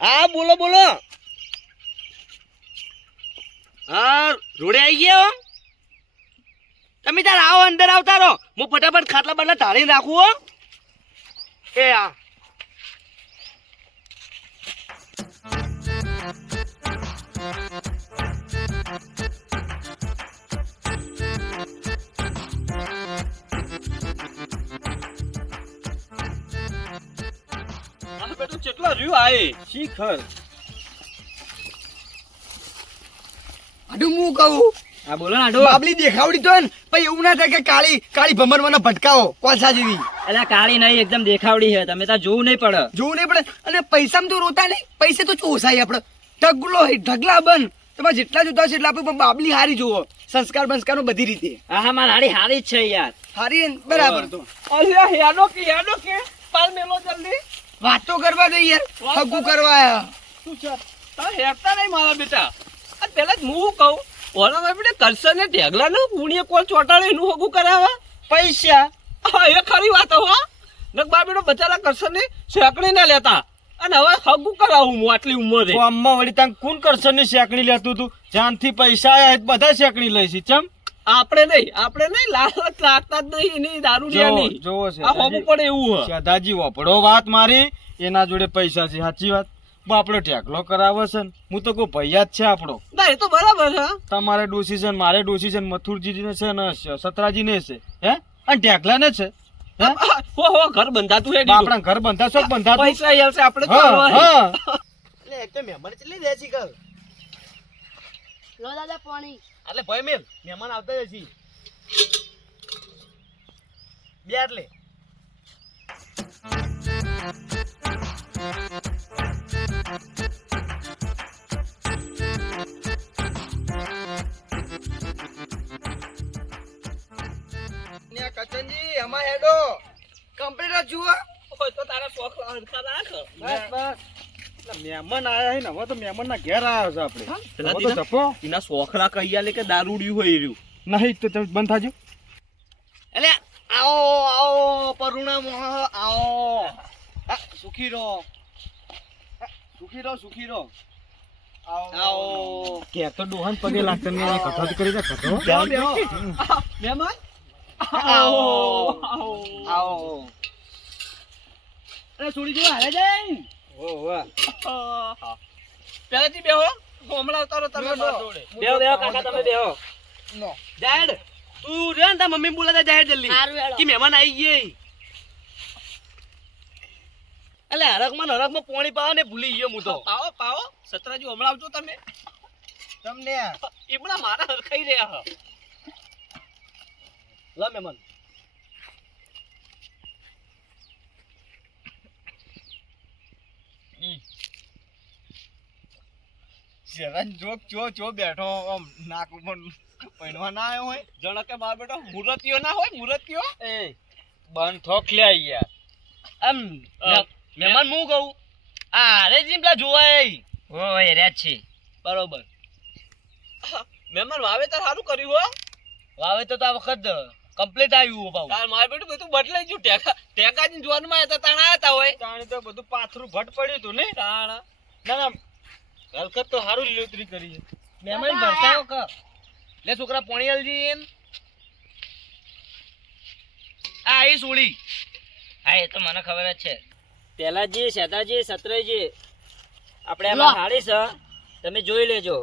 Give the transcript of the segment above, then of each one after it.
હા બોલો બોલો. હા રોડે આવી ગયા તમે તાર આવો અંદર આવતા રહો હું ફટાફટ ખાટલા બાટલા ઢાળીને રાખું હો. એ હા બેટું કેટલા રહ્યું આય શીખર આડું હું કહું હા બોલો ને આડો બાબલી દેખાવડી તો ને પછી એવું ના થાય કે કાળી કાળી ભમર મને ભટકાવો કોલસા જેવી અલા કાળી નહીં એકદમ દેખાવડી છે તમે તાર જોવું નહીં પડે જોવું નહીં પડે અને પૈસામાં તો રોતા નહીં પૈસે તો ચોસાય આપણે ઢગલો ઢગલા બન તમારે જેટલા જોતા હશે એટલા આપણે પણ બાબલી હારી જોવો સંસ્કાર બંસ્કારનો બધી રીતે હા હા મારી હાડી હારી જ છે યાર હારી ને બરાબર તો અલ્યા હેડો કે પાલ મેલો જલ્દી વાતો કરવા દે યાર હગું કરવા આયા શું છે તા હેડતા નહીં મારા બેટા આ પેલા જ હું કહું ઓલા ભાઈ બેટા કરશે ને ઢેગલા ને પુણ્ય કોલ ચોટાડે એનું હગું કરાવે પૈસા હા એ ખરી વાત હો નક બા બેટો બચારા કરશે ને શેકણી ના લેતા અને હવે હગું કરાવું હું આટલી ઉંમરે ગામમાં વળી તાંગ કોણ કરશે ને શેકણી લેતું તું જ્યાંથી પૈસા આયા બધા શેકણી લઈશી ચમ આપણે નહીં લાલચ રાખતા જ નહીં એની દારૂ લેવાની જોવો છે આ હોવું પડે એવું હે દાદાજી વાપડો વાત મારી એના જોડે પૈસા છે સાચી વાત આપણો ટેકલો કરાવે છે ને હું તો કોઈ ભૈયા જ છે આપણો ના એ તો બરાબર છે તમારે ડોસી છે મારે ડોસી છે મથુરજી ને છે ને સતરાજી ને છે હે અને ટેકલા ને છે હો ઘર બંધાતું હે આપણા ઘર બંધા શોખ બંધાતું પૈસા યાલશે આપણે તો હા હા એટલે એક તો મહેમાન ચલી દેસી કર લો દાદા પાણી એટલે ભાઈ મેલ મહેમાન આવતા જશી બે એટલે કચનજી અમાર હેડો કમ્પ્લીટ જુઓ હોય તો તારા શોખ હરખા રાખ બસ બસ મહેમાન આયા હે ને હવે તો મહેમાન ના ઘેર આવ્યો છે પેલા આપણે હવે તો ધપો એના શોખલા કહી આલે કે દારૂડિયું હોય રહ્યું નહીં તો તમે બંધ થાજો એટલે આવો પરુણા મોહ આવો સુખી રહો આવો કે તો ડોહન પગે લાગતા ને કથા જ કરી દે કથો મહેમાન આવો અરે છોડી જો હાલે જાય ઓ વાહ પેલાથી બેહો હમણાં ઉતારો તમે બેહો બેહો કાકા તમે બેહો નો જાહેર તું રે ને તાર મમ્મી બોલાતા જાહેર જલ્દી સારું હેડો કે મહેમાન આવી ગઈ એટલે હરકમાં પાણી પાવા ને ભૂલી ગયો હું તો પાવો સતરાજી હમણાં આવજો તમે તમને એમણા મારા હરખાઈ રહ્યા લા મહેમાન શરણ જોક ચો બેઠો આમ નાક ઉપર પૈણવા ના આવ્યો હોય જણ કે માર બેટો મુરતીઓ ના હોય મુરતીઓ એ બંધ થોક લે યાર આમ મહેમાન હું કહું આ અરે જીમ પેલા જોવાય ઓય રેત છે બરોબર મહેમાન વાવેતર સારું કર્યું હો વાવેતર તો આ વખત કમ્પ્લીટ આવ્યું હો બાઉ તાર માર બેટું બધું બદલાઈ ગયું ટેકાજી જોનમાં હતા તાણા આતા હોય તાણે તો બધું પાથરું ભટ પડ્યું તું ને તાણા ના ના હલકત તો સારું લીલોતરી કરી છે મહેમાન ભરતાઓ ક લે છોકરા પોણી આલજી આ ઈ સોડી હા એ તો મને ખબર જ છે પેલાજી શેતાજી સત્રજી આપણે આમાં હાડી છે તમે જોઈ લેજો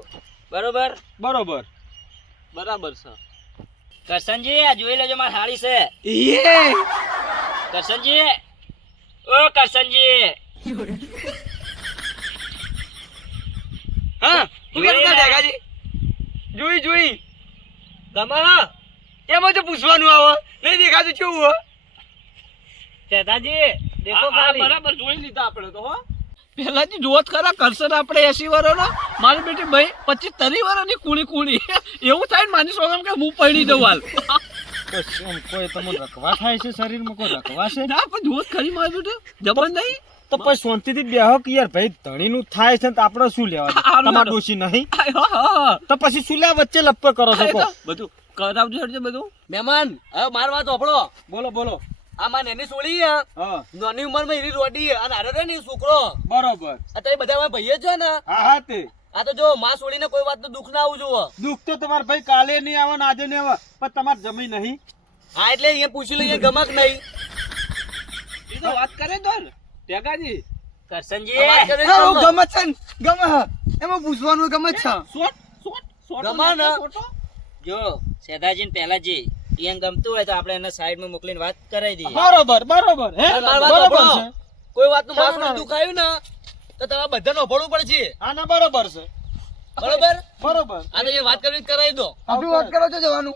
બરોબર બરોબર છે કરશનજી આ જોઈ લેજો મારી હાડી છે યે કરશનજી ઓ કરશનજી હા શું કરતા ઢેગાજી? જોઈ તમારા એમાં તો પૂછવાનું આવે નહીં દેખાતું કેવું હો શેતાજી દેખો ખાલી બરાબર જોઈ લીધા આપણે તો હો પહેલાથી જોત ખરા કરશન આપણે 80 વર્ષનો મારી બેટી ભાઈ 25-30 વર્ષની કુણી એવું થાય ને માની સોગમ કે હું પડી દઉં હાલ કોઈ તમને રખવા થાય છે શરીરમાં કોઈ રખવા છે ના પણ જોત ખરી મારી બેટી જબર નહીં તો પછી શાંતિથી બેહો કે યાર ભાઈ ધણીનું થાય છે તો આપણે શું લેવા દે તમાર ડોશી નહીં તો પછી શું લે વચ્ચે લપ્પે કરો છો કો બધું કરાવજો હટજો બધું મહેમાન હવે માર વાત ઓપડો બોલો આ માં નેની સોળી હે, હા નાની ઉંમરમાં એની રોડી હે, અને હારે રે ને ઈ છોકરો બરોબર અત્યારે બધા મારા ભાઈએ જ છે ને. હા હા તે આ તો જો માં સોળીને કોઈ વાતનું દુઃખ ના આવું જોવો. દુઃખ તો તમારા ભાઈ કાલે નહીં આવે ને આજે નહીં આવે પણ તમારે જમી નહીં. હા એટલે અહીંયા પૂછી લઈએ ગમક નહીં. એ તો વાત કરે તો ને ટેકાજી કરશનજી વાત કરે હા, તો ગમત છે ને, ગમત. એમાં પૂછવાનું ગમત છે. શોટ શોટ શોટ ગમા ને. જો સેધાજી પહેલા જે એને ગમતું હોય તો આપણે એને સાઈડમાં મોકલીને વાત કરાવી દઈએ. બરોબર બરોબર હે મારી વાત બરોબર સાંભળો. છે. કોઈ વાતનું માં સોળીને દુઃખ આવ્યું ને તો તમારે બધાને અભળવું પડશે. હા ના બરોબર છે બરોબર? બરોબર આ તો એ વાત કરીને કરાવી દો. આપણી વાત કરો છો જવાનું.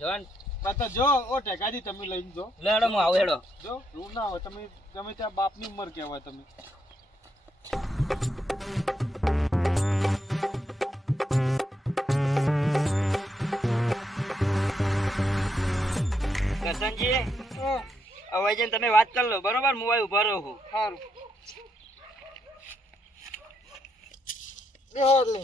જોન આ તો જો ઓ ટેકાજી તમે લઈને જો લે હેડો હું આવું હેડો. જો રૂ ના હોય તમે ગમે ત્યાં બાપની ઉંમર કહેવાય તમે. કરશનજી હવે જઈને તમે વાત કરી લો બરોબર હું અહીં ઉભા રહું છું. સારું. બેહો એટલે.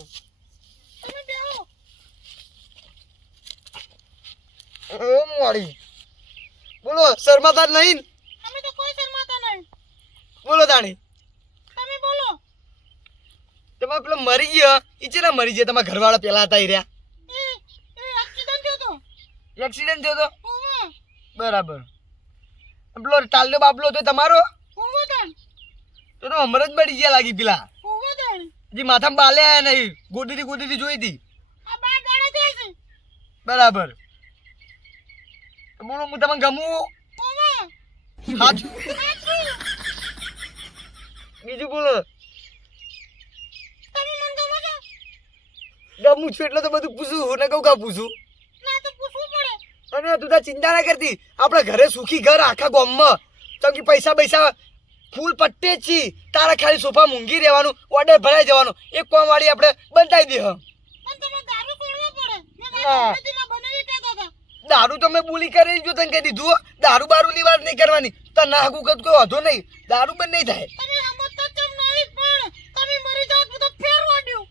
એ મોડી. બોલો શર્માતા નહીં. અમે તો કોઈ શરમાતા નહીં. બોલો તાણી. તમે બોલો. તમે પેલો મરી ગયો ઈ ચેના મરી ગયા તમારા ઘરવાળા પેલા હતા ઈ રહ્યા. એ એક્સિડન્ટ થયો તો. એક્સિડન્ટ થયો તો ઓવા બરાબર. પેલો ટાલ્યો બાબલો તો તમારો ઓવા તાણ. તો હમણાં જ મરી ગયા લાગી પેલા. ઓવા તાણ. હજી માથામાં બાલે આયા નહીં. ગોદડી જોઈ હતી. આ બાર દાડા થયા છે. બરાબર. તો બોલો હું તમને ગમું. ઓવા સાચું. સાચું. બીજું બોલો. તમે મને ગમો છો? ગમું છું એટલે તો બધું પૂછું હું ને કહું કા પૂછું. ના તો પૂછવું પડે. અને તું તાર ચિંતા ના કરતી. આપણા ઘરે સુખી ઘર આખા ગામમાં. તો કે પૈસા ફૂલ પટ્ટે જ છી. તારા ખાલી સોફા મૂંઘી રહેવાનું, ઓર્ડર ભરાઈ જવાનું. એક કોમ વાળી આપણે બંધાઈ દે. પણ તમે દારૂ છોડવો પડે. મેં હા. મારી મમ્મીજીમાં બનાવી કહેતા હતા. દારૂ તો મેં બોલી કરી જો તને કહી દીધું હો. દારૂ બારૂની વાત નહીં કરવાની. તો ના હકુકત કોઈ વાંધો નહીં. દારૂ બંધ નહીં થાય. તમે સમજતા કેમ નહીં પણ તમે મરી જાઓ તો બધું ફેર વાડ્યું.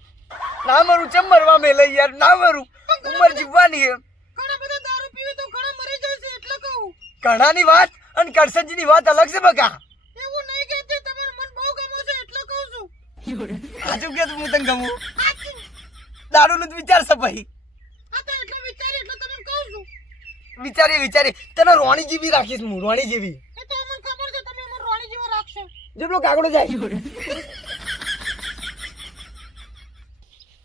ના મરું ચમ મરવા મેલે યાર. ના મરું. ઉંમર જીવવાની છે. ઘણા બધા દારૂ પીવે તો ઘણા મરી જાય છે એટલે કહું. કણાની વાત અને કરશનજીની વાત અલગ છે બકા. એવું નહીં કહેતી તમે મને બહુ ગમો છે એટલે કહું છું. સાચું કે હું તને ગમું. સાચું. દારૂનું જ વિચાર છે ભાઈ. આ તો એટલે વિચારી એટલે તમને કહું છું. વિચારી તને રોણી જેવી રાખીશ હું. રોણી જેવી. એ તો અમને ખબર છે તમે મને રોણી જેવો રાખશો. જો પેલો કાગડો જાય.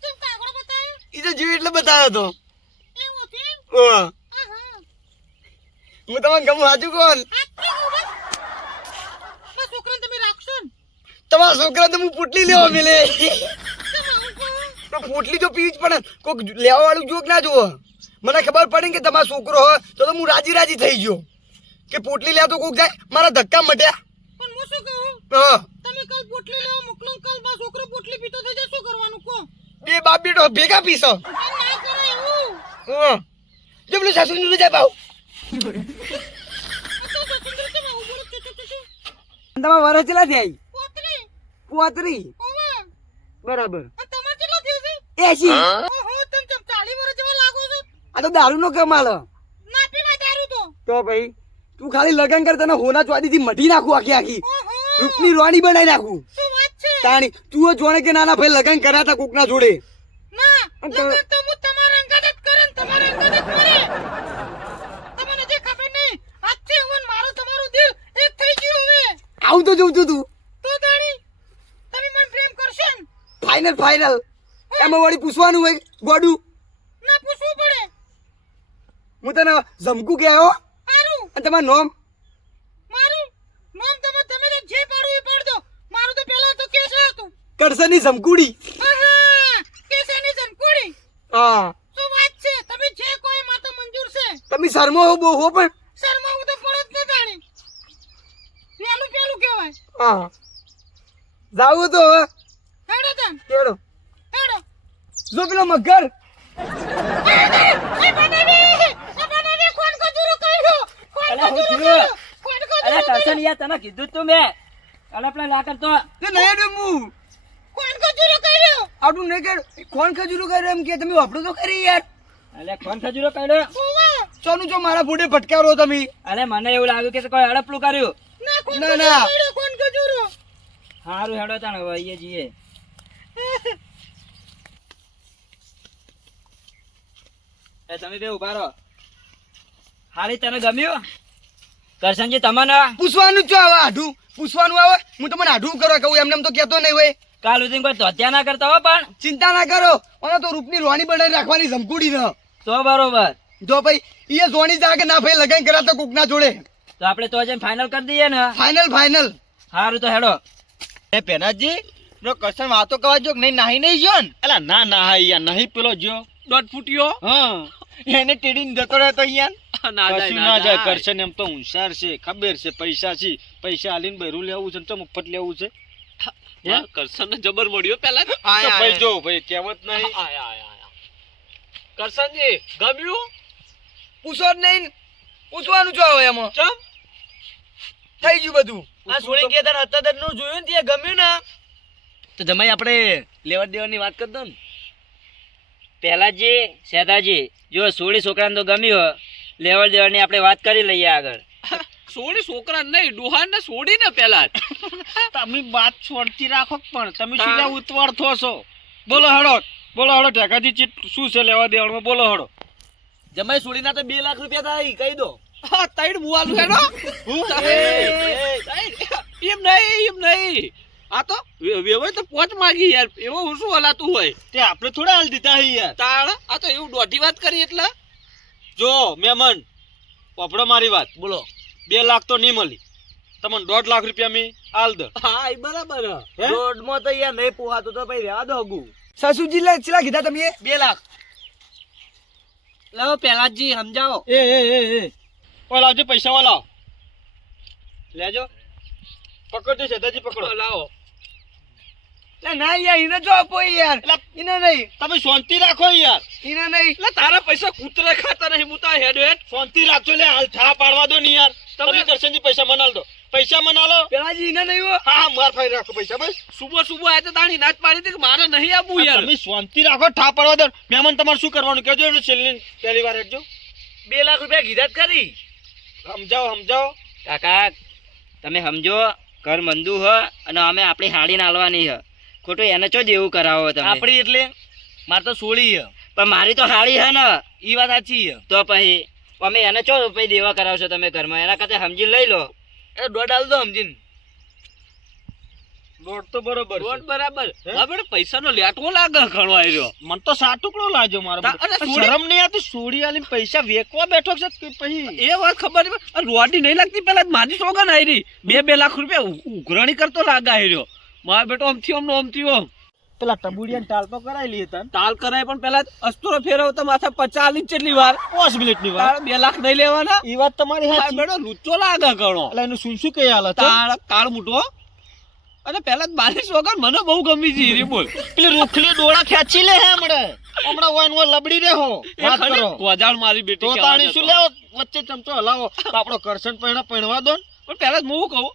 કેમ કાગડો બતાવ્યો? ઈ તો જીવ એટલે બતાવ્યો તો. એવું છે? હા. આહા. હું તમને ગમું. સાચું કોણ? સાચું કહું બસ. બસ છોકરાને તમે રાખશો ને? તમારા છોકરા તો હું પોટલી લેવા મેલે. કેમ આવું કહો? તો પોટલી તો પીવી જ પડે. કોઈક લેવા વાળું જોક ના જોવો. મને ખબર પડી કે તમારો છોકરો હોય તો હું રાજી થઈ ગયો કે પોટલી લેતો કોક જાય. મારા ધક્કા મટ્યા. પણ હું શું કહું? હા. તમે કાલ પોટલી લેવા મોકલો ને કાલ મારો છોકરો પોટલી પીતો થઈ જાય શું કરવાનું કહો? બે બાપ બેટો ભેગા પીશો. આ ના કરે એવું. હા. જો પેલું સાસુ જાય ભાવ. આ તો સ્વતંત્ર કેમ આવું બોલો? ચૂ. તમારા વરસ ચેલા થયા? પોતરી. 35. ઓવા. બરાબર. આ તમારે કેટલો થયો છે? 80. ઓહો તમે ચમ 40 વર્ષ જેવા લાગો છો. આ તો દારૂ નો કમાલ. ના પીવાય દારૂ તો. તો ભાઈ તું ખાલી લગન કર તને હોના ચોદીથી મઢી નાખું આખી. ઓહો. રૂપની રોણી બનાવી નાખું. શું વાત છે? તાણી તું જોણે કે નાના ભાઈ લગન કર્યા હતા કોકના જોડે. ના અને તમે- લગન તો હું તમારા અંગત જ કરે ને તમારા અંગત જ મરે. તમને જે ખબર નહીં આજથી હું ને મારું તમારું દિલ એક થઈ ગયું હવે. આવું તો જોઉં છું તું. તો દાણી તમે મને પ્રેમ કરશો ને? ફાઇનલ. એમાં વળી પૂછવાનું હોય ગોડું. ના પૂછવું પડે. હું તને ઝમકું કે આવ્યો મારું અને તમારું નામ મારું નામ તમે જે પાડું એ પાડ દો. મારું તો પહેલા તો કેસ હતું. કરસની ઝમકુડી. આહા કેસાની જનકુડી. હા. શું વાત છે? તમે જે કોઈ માતો મંજૂર છે. તમે શર્મો હો બહુ હો પણ. શરમાવું તો પડે જ ને દાણી. પેલું કહેવાય. હા. જાવું તો હવે. હેડો તન કેડો હેડો. જો પેલો મગર. એ બનાવી કોણ કજુરો કર્યો? કોણ અલા, હું કજુરો થયું? કર્યો? કોણ કજુરો અરે કર્યો? કરશન યાર તને કીધું જ તું મેં અલા પેલા ના કરતો તે નહીં ડમું. કોણ કજુરો કર્યો? આટલું નહીં કર. કોણ ખજૂરું કરે એમ કે તમે વાપરો તો ખરી યાર. અલે કોણ ખજૂરો કાઢ્યો ઓવા ચોનું જો મારા ફૂડે ફટકારો તમે. અરે મને એવું લાગ્યું કે કોઈ હડપલું કર્યું. ના ના કોણ કજુરો હારું હેડો તાણ હવે અહીંયા જઈએ. એ તમે બે ઉભા રહો. હારી તને ગમ્યું કરશનજી? તમને પૂછવાનું જ આવે આઢું પૂછવાનું આવે. હું તમને આઢું કરવા કહું એમને એમ તો કહેતો નહીં હોય. કાલ સુધી કોઈ ધોત્યા ના કરતા હો પણ. ચિંતા ના કરો મને તો રૂપની રોણી બનાવી રાખવાની ધમકુડી ન તો બરોબર. જો ભાઈ એ જોણી જા કે ના ભાઈ લગન કરાતો કોક ના જોડે. તો આપણે તો જેમ ફાઇનલ કરી દઈએ ને. Final final. હારું તો હેડો. એ પેનાજી નો કસમ વાતો કરવા જો નહીં નાહી નહીં જો ને. એલા ના ના યાર નહીં પેલો જો દોઢ ફૂટ્યો હા એને ટીડીને જતો રહેતો યાર. કશું ના જાય કરશે ને એમ તો હોશિયાર છે ખબર છે પૈસા છે પૈસા આલીને બૈરું લેવું છે ને તો મફત લેવું છે. કરશન ને જબર મળ્યો પેલા તો ભાઈ જો ભાઈ કહેવત નહીં. કરશનજી ગમ્યું? પૂછો જ નહીં પૂછવાનું જો આવે એમાં ચમ થઈ ગયું બધું. આ સોળી કે તાર હતા નું જોયું ને તે ગમ્યું ને તો જમાઈ આપણે લેવડ દેવડની વાત કરી દો ને. પહેલાજી સેદાજી જો સોળી છોકરાને તો ગમ્યું લેવડ દેવડની આપણે વાત કરી લઈએ આગળ. સોડી છોકરા નહીં ડોહાન ને સોડી ને પેલા જ. તમે વાત છોડતી રાખો પણ તમે શું લે ઉતવાળ થો છો. બોલો હડો ટેકાથી શું છે લેવા દેવાળમાં બોલો હડો. જમાઈ સોળી ના તો 2 લાખ રૂપિયા થાય કહી દો. હા તૈડ મુવાલું હેડો. એમ નહીં આ તો વેવાય તો પોચ માંગી યાર એવો હું શું હલાતું હોય તે આપણે થોડા હાલ દીધા હી યાર. તાળ આ તો એવું દોઢી વાત કરી એટલે જો મહેમાન પપડો મારી વાત બોલો. 2 લાખ તો નહીં મળી તમને 1.5 લાખ રૂપિયા મેં હાલ દો. હા એ બરાબર હે? રોડમાં તો યાર નહીં પોહાતું તો ભાઈ રહેવા દો હગું. સસુજી ચેલા કીધા તમે 2 લાખ લાવો પહેલાજી સમજાવો. એ ઓલા આવજો પૈસા વાળા લેજો પકડજો સેદાજી પકડો. લાવો ના યાર એને જો આપો યાર એને નહીં તમે શાંતિ રાખો યાર. એને નહીં એટલે તારા પૈસા કૂતરે ખાતા નહીં હું તા હેડ હેડ શાંતિ રાખજો લે હાલ ઠા પાડવા દો નહીં યાર. તમે કરશનજી પૈસા મનાલ દો પૈસા મનાલો. પેલાજી એને નહીં હો. હા માર ફાઈ રાખો પૈસા બસ. સુબહ આ તો તાણી નાચ પાડી હતી કે મારે નહીં આપવું યાર. તમે શાંતિ રાખો ઠા પાડવા દો. મહેમાન તમારે શું કરવાનું કહેજો એટલે છેલ્લી પહેલી વાર હેડજો. 2 લાખ રૂપિયા કીધા જ કરી. સમજાવો કાકા તમે સમજો ઘર મંદુ હ અને અમે આપણી હાડીને હાલવાની હ ખોટું એને ચો જેવું કરાવો તમે. આપણી એટલે મારે તો સોળી હ પણ મારી તો હાડી હે ને ઈ વાત સાચી હ. તો પછી અમે એને ચો રૂપિયા દેવા કરાવશો તમે ઘરમાં એના કરતા સમજીને લઈ લો. એ દોઢ હાલ દો સમજીને. દોઢ તો બરોબર છે. રોડ બરાબર આપણે પૈસાનો લેટવો લાગે ઘણો આવ્યો મને તો 7 ટુકડો લાગ્યો મારો. અરે શરમ નહીં આવતી સોળી આલીને પૈસા વેકવા બેઠો છે કે પછી એ વાત ખબર નહીં રોડી નહીં લાગતી પેલા મારી સોગન આવી 2 લાખ રૂપિયા ઉઘરાણી કરતો લાગે આવ્યો મારો બેટો આમથી ઓમ પેલા ટબુડિયાને ટાલ તો કરાવી લઈએ તન તાલ કરાય પણ પેલા અસ્તરો ફેરવતો માથા 50 જેટલી વાર 5 મિનિટની વાર. તાળ 2 લાખ નહીં લેવાના ઈ વાત તમારી મારો સાચી. બેટો લુચ્ચો લાગે ઘણો એટલે એનું શું કઈ હાલત હે? તાળ કાળ મૂઠો અને પેલા મારી સોગન મને બહુ ગમી છે રે બોલ પેલી રૂખલી ડોળા ખેંચી લે હે હમણાં ઓય નો લબડી રહો એ વાત ખરી કરો. ગોજાળ મારી બેટી તો કહેવા તાણી શું જતો. લેવો વચ્ચે ચમચો હલાવો તો આપણો કરશન પૈણવા દો ને. પણ પેલા જ હું કહું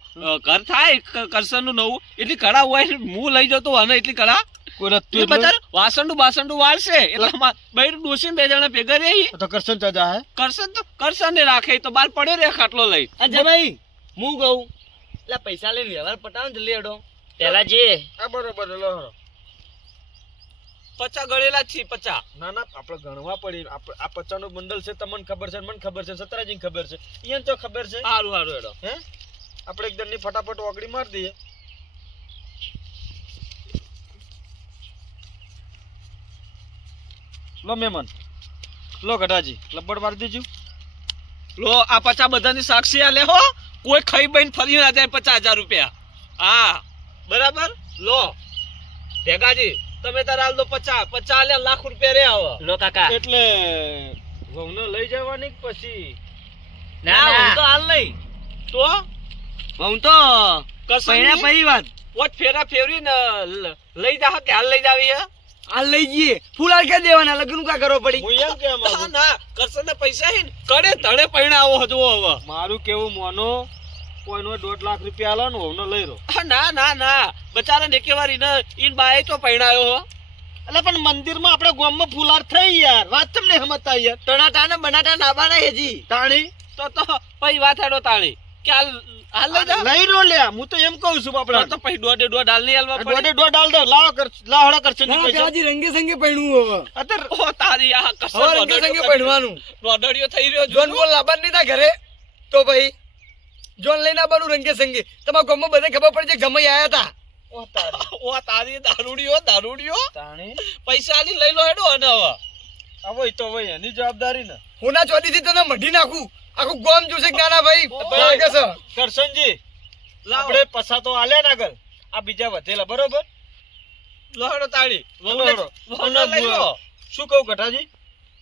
ઘર થાય કરશન નું નવું એટલી કડા હોય ને હું લઈ જતો અને એટલી કડા કોઈ રત્તું એ એટલે બચાર વાસણું વાળશે એટલે બૈર ડોસી 2 જણા ભેગા રહી તો કરશન ચાજા હે. કરશન ને રાખે તો બાર પડ્યો રે ખાટલો લઈ જમાઈ હું કહું એટલે પૈસા લઈને વ્યવહાર પટાવો ને લેડો પહેલાજી. આ બરોબર લો હરો. 50 ગળેલા જ છે 50 ના ના આપણે ગણવા પડી આ 50 નું બંડલ છે તમને ખબર છે મને ખબર છે સતરાજીને ખબર છે ઈયન તો ખબર છે. સારું હેડો હે આપણે એકદમ ની ફટાફટ ઓગળી માર દઈએ. લો મહેમાન લો ગઢાજી લબડ મારી દેજો. લો આ 50 બધાની સાક્ષી આ લે હો કોઈ ખાઈ બઈને ફરી ના જાય 50,000 રૂપિયા હા બરાબર લો ભેગાજી તમે તાર હાલ દો 50 લે લાખ રૂપિયા રે આવો લો કાકા. એટલે વહુને લઈ જવાની કે પછી ના હું તો હાલ નહીં તો હું તો કસમ પહેલી વાત પોત ફેરા ફેરવી ને લઈ જા કે હાલ લઈ જાવી હે આ લઈ જઈએ ફૂલ હાલ કે દેવાના લગ્ન કા કરો પડી. હું એમ કેમ ના ના કરશન પૈસા હે કડે તળે પૈણાવો હજુ હવે મારું કેવું મોનો કોઈનો 1.5 લાખ રૂપિયા આલો ને વહુને લઈ રો. ના બચારા ને કેવારી ને ઈન બાએ તો પૈણાયો હો એટલે પણ મંદિરમાં આપણે ગામમાં ફુલાર થઈ યાર વાત તમને સમજતા યાર ટણાટા ને બનાટા નાબા નહીં હજી તાણી તો પછી વાત હેડો તાણી કે હાલ લઈ જા લઈ રો લ્યા હું તો એમ કહું છું બાપડા તો પછી દોઢ હાલ નહીં હાલવા પડે દોડે ડાલ દો લાવડા કરશે ના પેલાજી રંગે સંગે પહેણવું હવે અત્યારે ઓ તારી આ હવે રંગે સંગે પહેણવાનું રોડડિયો થઈ રહ્યો જોન બોલ લાબાન નહીં તા ઘરે તો ભાઈ જોન લઈને આવવાનું રંગે સંગે તમારા ગામમાં બધાને ખબર પડે છે ગમે આયા હતા ઓ તારી દારૂડિયો તાણી પૈસા આલી લઈ લો હેડો અને હવે હવે તો હવે એની જવાબદારી ને હોના ચોથી તને મઢી નાખું આખું ગામ જોશે કે નાના ભાઈ લાગે છે કરશનજી લાવો આપણે પસા તો આલ્યા ને આગળ આ બીજા વધેલા બરોબર લો હેડો તાળી વહુને લઈ લો શું કહું ગટાજી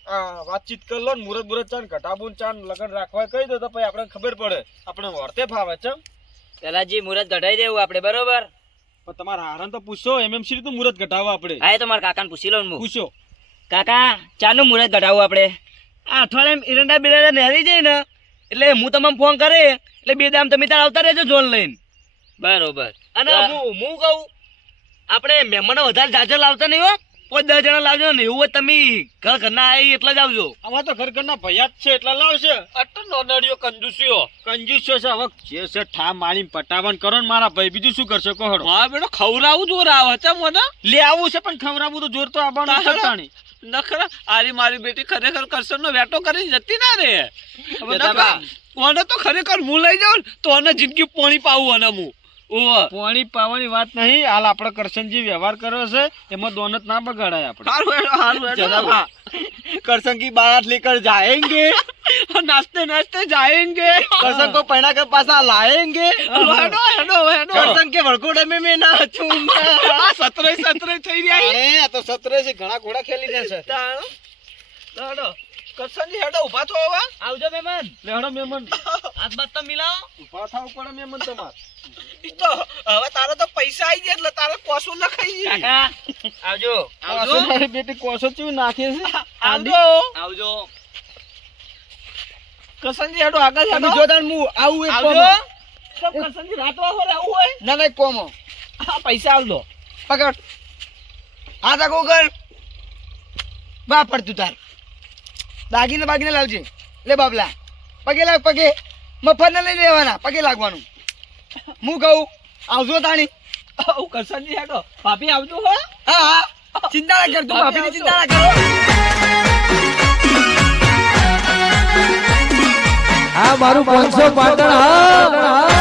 આ વાતચીત કર લો ને મુરત ચાન ઘટાબુન ચાન લગન રાખવા કહી દો તો પછી આપણે ખબર પડે આપણે વર્તે ફાવે છે પેલાજી મુહૂર્ત ઘટાઈ દેવું આપણે બરોબર પણ તમારા હારણ તો પૂછો એમએમસી નું મુરત ઘટાવા આપણે હા એ તો મારા કાકાને પૂછી લઉં હું પૂછો કાકા ચાનું મુહૂર્ત ઘટાવું આપણે આ અઠવાડિયામાં એરંડા બેરંડા નેરી જાય ને એટલે હું તમને ફોન કરે એટલે બે દામ તમે તાર આવતા રહેજો જોન લઈને બરોબર અને હું કહું આપણે મહેમાનો વધારે જાજો લાવતા નહીં હો 5-10 જણા લાવજો ને એવું હોય તમે ઘરના આવી એટલે જ આવજો આમાં તો ઘર ઘરના ભૈયા જ છે એટલા લાવશે અટ નોનડિયો કંજુસ્યો કંજૂસ્યો છે હવે જે છે ઠા મારીને પટાવન કરો ને મારા ભાઈ બીજું શું કરશો કહો હા બેટો ખવરાવું જોર આવે છે મને લે આવું છે પણ ખવડાવવું તો જોર તો આવવાનું જ છે તાણી. નખરા આરી મારી બેટી ખરેખર કરશન નો વેટો કરી જતી ના રે હવે જતાબા. નખરા, ઓને તો ખરેખર હું લઈ જાઉં ને તો ઓને જિંદગી પોણી પાવું અને હું ઓહ પાણી પાવાની વાત નહીં હાલ આપણે કરશનજી વ્યવહાર કર્યો છે એમાં દોનત ના બગાડાય આપણે હારું હેડો करसन की बारात लेकर जाएंगे नाचते नाचते जाएंगे करसन को पहना कर पासा लाएंगे હેડો करसन के वरकोड़े में मैं नाचूंगा સતરે થઈ રહ્યા अरे आ तो 17 से घણા ઘોડા ખેલી જશે હેડો કરશનજી હેડો ઊભા થો હવે આવજો મહેમાન લેહડો મેમન હાથ બાત તો મિલાવો ઉભા થાવ પડે મેમન તમાર ઈ તો હવે તારે તો પૈસા આવી ગયા એટલે તારે કોસું લખાઈ જાય કાકા આવજો આવજો મારી બેટી કોસો ચીવ નાખે છે આવજો આવજો કરશનજી હેડો આગળ હેડો તમે જોદાન મુ આવું એક આવજો કોમો સબ કરશનજી રાતવા હો રહેવું હોય ના ના એક કોમો હા પૈસા આવજો પકડ આ તકો કર બા પડતું તાર બાગીને લાવજે લે બાબલા પગે લાગ પગે મફત ન લઈ લેવાના પગે લાગવાનું હું કહું આવજો તાણી કરશનજી હેડો ભાભી આવજો હો હા હા ચિંતા ના કર તું ભાભીની ચિંતા ના કરો આ મારું 500 પાટણ હા